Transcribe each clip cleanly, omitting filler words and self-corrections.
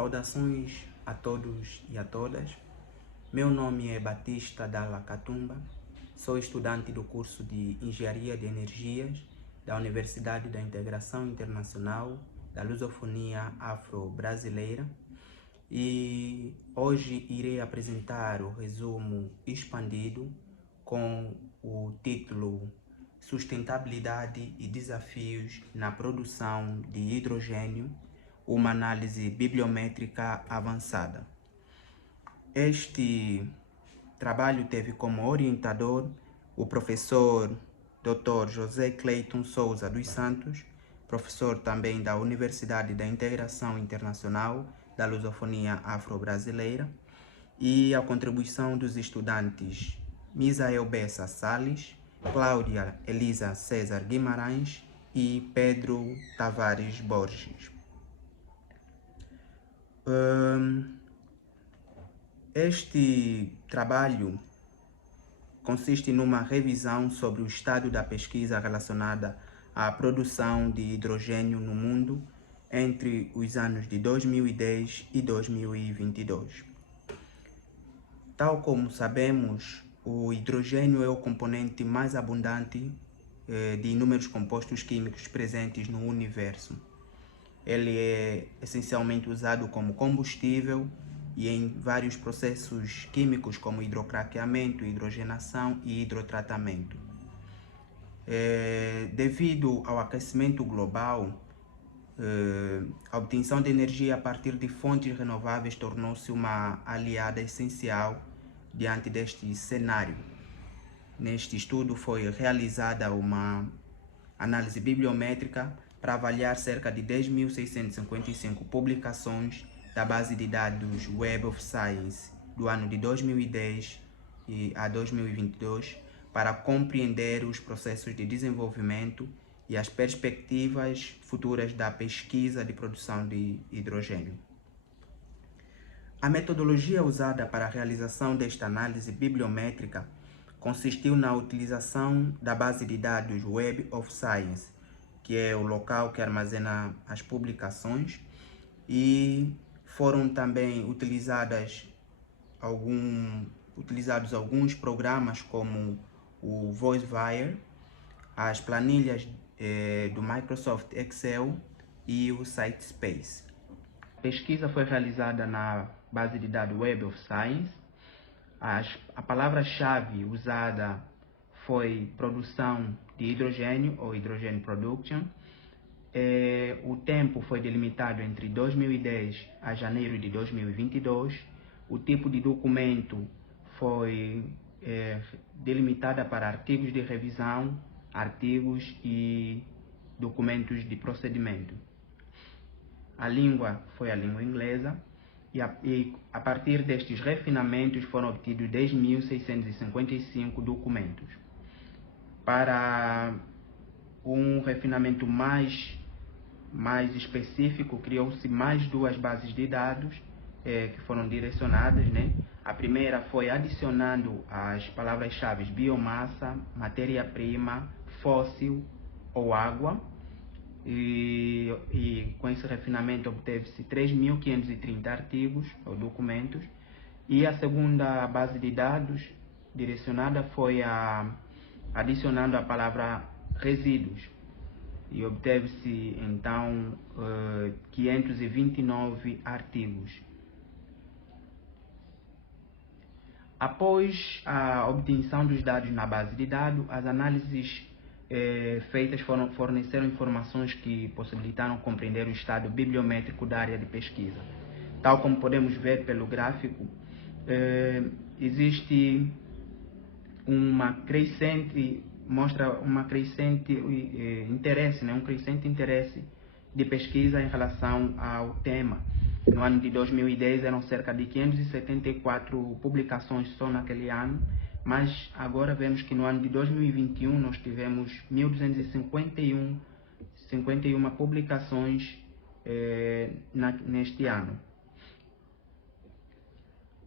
Saudações a todos e a todas. Meu nome é Batista Dalla Catumba, sou estudante do curso de Engenharia de Energias da Universidade da Integração Internacional da Lusofonia Afro-Brasileira e hoje irei apresentar o resumo expandido com o título Sustentabilidade e Desafios na Produção de Hidrogênio, uma análise bibliométrica avançada. Este trabalho teve como orientador o professor Dr. José Cleiton Souza dos Santos, professor também da Universidade da Integração Internacional da Lusofonia Afro-Brasileira, e a contribuição dos estudantes Misael Bessa Salles, Cláudia Elisa César Guimarães e Pedro Tavares Borges. Este trabalho consiste numa revisão sobre o estado da pesquisa relacionada à produção de hidrogênio no mundo entre os anos de 2010 e 2022. Tal como sabemos, o hidrogênio é o componente mais abundante de inúmeros compostos químicos presentes no universo. Ele é essencialmente usado como combustível e em vários processos químicos como hidrocraqueamento, hidrogenação e hidrotratamento. Devido ao aquecimento global, a obtenção de energia a partir de fontes renováveis tornou-se uma aliada essencial diante deste cenário. Neste estudo foi realizada uma análise bibliométrica para avaliar cerca de 10.655 publicações da base de dados Web of Science do ano de 2010 a 2022 para compreender os processos de desenvolvimento e as perspectivas futuras da pesquisa de produção de hidrogênio. A metodologia usada para a realização desta análise bibliométrica consistiu na utilização da base de dados Web of Science, que é o local que armazena as publicações, e foram também utilizados alguns programas como o VoiceWire, as planilhas do Microsoft Excel e o SiteSpace. A pesquisa foi realizada na base de dados Web of Science. A palavra-chave usada foi produção de hidrogênio ou hydrogen production. O tempo foi delimitado entre 2010 a janeiro de 2022. O tipo de documento foi delimitada para artigos de revisão, artigos e documentos de procedimento. A língua foi a língua inglesa. E a partir destes refinamentos foram obtidos 10.655 documentos. Para um refinamento mais específico, criou-se mais duas bases de dados que foram direcionadas, né? A primeira foi adicionando as palavras-chave biomassa, matéria-prima, fóssil ou água. E com esse refinamento obteve-se 3.530 artigos ou documentos. E a segunda base de dados direcionada foi adicionando a palavra resíduos, e obteve-se então 529 artigos. Após a obtenção dos dados na base de dados, as análises feitas forneceram informações que possibilitaram compreender o estado bibliométrico da área de pesquisa. Tal como podemos ver pelo gráfico, existe mostra uma crescente interesse, né? Um crescente interesse de pesquisa em relação ao tema. No ano de 2010 eram cerca de 574 publicações só naquele ano, mas agora vemos que no ano de 2021 nós tivemos 1.251 publicações neste ano.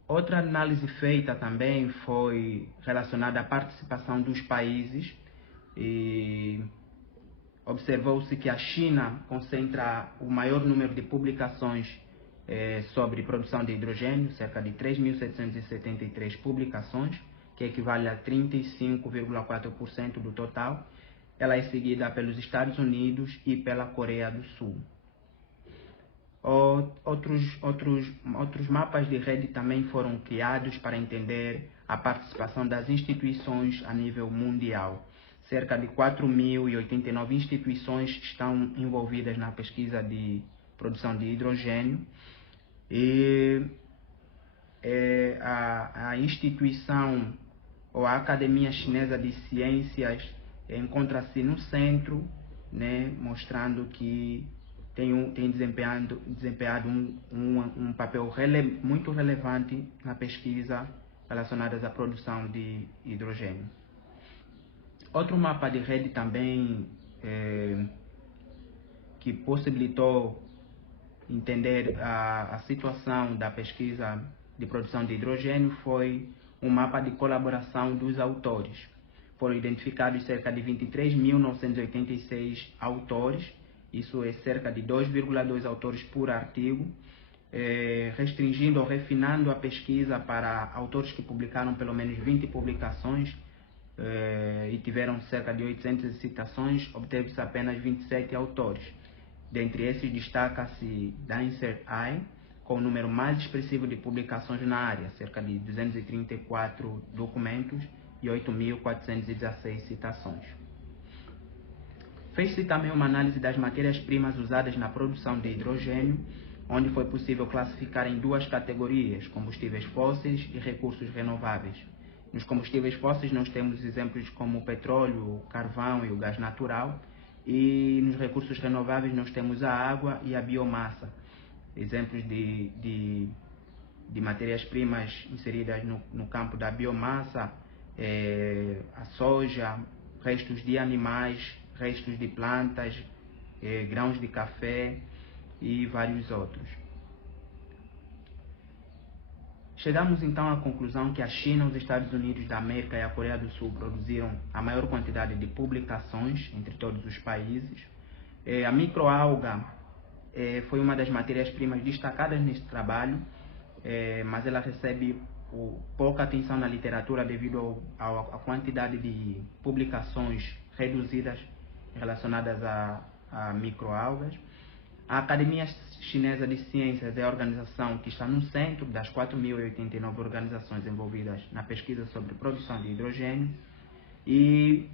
Outra análise feita também foi relacionada à participação dos países, e observou-se que a China concentra o maior número de publicações sobre produção de hidrogênio, cerca de 3.773 publicações, que equivale a 35,4% do total. Ela é seguida pelos Estados Unidos e pela Coreia do Sul. Outros mapas de rede também foram criados para entender a participação das instituições a nível mundial. Cerca de 4.089 instituições estão envolvidas na pesquisa de produção de hidrogênio. E a instituição ou a Academia Chinesa de Ciências encontra-se no centro, né, mostrando que tem desempenhado um papel muito relevante na pesquisa relacionada à produção de hidrogênio. Outro mapa de rede também que possibilitou entender a situação da pesquisa de produção de hidrogênio foi um mapa de colaboração dos autores. Foram identificados cerca de 23.986 autores, isso é cerca de 2,2 autores por artigo, restringindo ou refinando a pesquisa para autores que publicaram pelo menos 20 publicações e tiveram cerca de 800 citações, obteve-se apenas 27 autores. Dentre esses, destaca-se DancerEye, com o número mais expressivo de publicações na área, cerca de 234 documentos e 8.416 citações. Fez-se também uma análise das matérias-primas usadas na produção de hidrogênio, onde foi possível classificar em duas categorias, combustíveis fósseis e recursos renováveis. Nos combustíveis fósseis nós temos exemplos como o petróleo, o carvão e o gás natural, e nos recursos renováveis nós temos a água e a biomassa, exemplos de matérias-primas inseridas no campo da biomassa, a soja, restos de animais, restos de plantas, grãos de café e vários outros. Chegamos então à conclusão que a China, os Estados Unidos da América e a Coreia do Sul produziram a maior quantidade de publicações entre todos os países. A microalga foi uma das matérias-primas destacadas nesse trabalho, mas ela recebe pouca atenção na literatura devido à quantidade de publicações reduzidas relacionadas a microalgas. A Academia Chinesa de Ciências é a organização que está no centro das 4.089 organizações envolvidas na pesquisa sobre produção de hidrogênio, e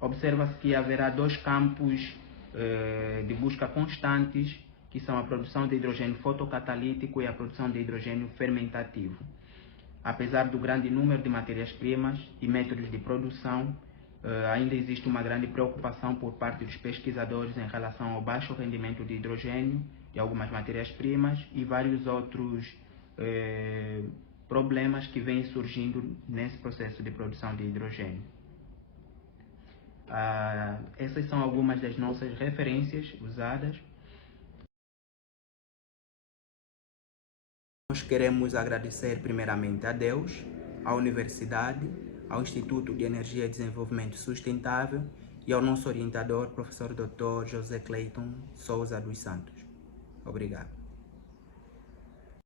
observa-se que haverá dois campos de busca constantes, que são a produção de hidrogênio fotocatalítico e a produção de hidrogênio fermentativo. Apesar do grande número de matérias-primas e métodos de produção, ainda existe uma grande preocupação por parte dos pesquisadores em relação ao baixo rendimento de hidrogênio e algumas matérias-primas e vários outros problemas que vêm surgindo nesse processo de produção de hidrogênio. Essas são algumas das nossas referências usadas. Nós queremos agradecer primeiramente a Deus, à Universidade, ao Instituto de Energia e Desenvolvimento Sustentável e ao nosso orientador, professor Dr. José Clayton Souza dos Santos. Obrigado.